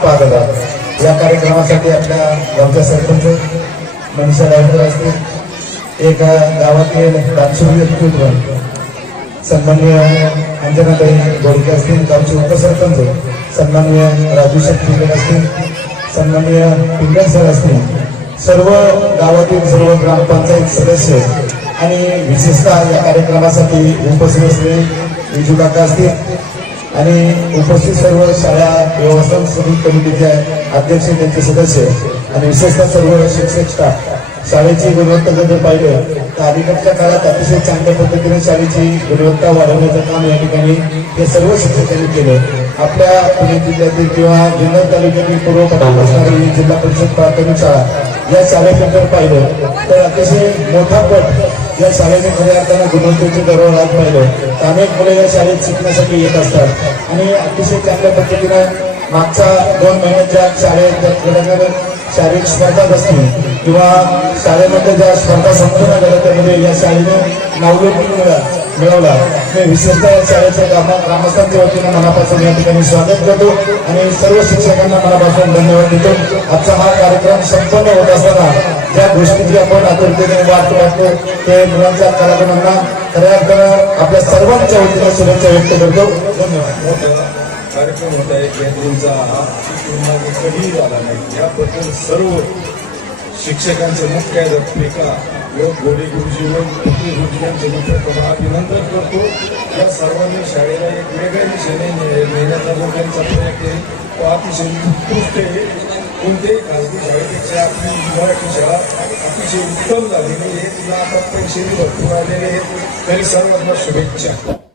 स्वागत या कार्यक्रमासाठी आपल्या गावच्या सरपंच मनीषा रायकर असतील एक गावातील राजसूर व्यक्तित्व सन्माननीय अंजनाताई गोडके असतील गावचे उपसरपंच सन्माननीय राजू शेट्टी असतील सन्माननीय पिंगळ सर असतील सर्व गावातील सर्व ग्रामपंचायत सदस्य आणि विशेषतः या कार्यक्रमासाठी उपस्थित असलेले विजू काका असतील आणि उपस्थित सर्व शाळा व्यवस्थापन समिती कमिटीचे अध्यक्ष त्यांचे सदस्य आणि विशेषतः सर्व शिक्षक स्टाफ शाळेची गुणवत्ता जर पाहिलं तर अलीकडच्या काळात अतिशय चांगल्या पद्धतीने शाळेची गुणवत्ता वाढवण्याचं काम या ठिकाणी हे सर्व शिक्षकांनी केलं. आपल्या पुणे जिल्ह्यातील किंवा जुन्नर तालुक्यातील पूर्वपणा असणारी जिल्हा परिषद प्राथमिक शाळा या शाळेत जर पाहिलं तर अतिशय मोठा पट या शाळेने खऱ्या अर्थानं गुणवत्तेचे दररोज राहत पाहिलं तर अनेक मुले या शाळेत शिकण्यासाठी येत असतात. आणि अतिशय चांगल्या पद्धतीनं मागच्या दोन महिन्याच्या शाळेत शारीरिक स्पर्धा असतील किंवा शाळेमध्ये ज्या स्पर्धा संपन्न झाल्या त्यामध्ये या शाळेने नावलौकिक मिळा मिळवला. मी विशेषतः शाळेच्या ग्राम ग्रामस्थांच्या वतीनं मनापासून या ठिकाणी स्वागत करतो आणि सर्व शिक्षकांना मनापासून धन्यवाद देतो. आजचा हा कार्यक्रम संपन्न होत असताना ज्या गोष्टीची आपण आतुरतेने वाट पाहतो ते मुलांच्या कार्यक्रमांना खऱ्या अर्थानं आपल्या सर्वांच्या वतीनं शुभेच्छा व्यक्त करतो. धन्यवाद. कार्यक्रम होता आहे. गॅदरिंगचा हा पूर्ण कधीही झाला नाही. याबद्दल सर्व शिक्षकांचे मुख्याध्यापिका योग गोडे गुरुजी व पुत्री गुरुजी यांचे अभिनंदन करतो. या सर्वांनी शाळेला एक वेगळ्या दिशेने नेण्याचा जो त्यांचा प्रयत्न आहे तो अतिशय उत्कृष्ट आहे. कोणत्याही खाजगी शाळेपेक्षा आपली मराठी शाळा अतिशय उत्तम झालेली आहे. तिला आपण पैसेही भरपूर आलेले आहेत. तरी सर्वांना शुभेच्छा.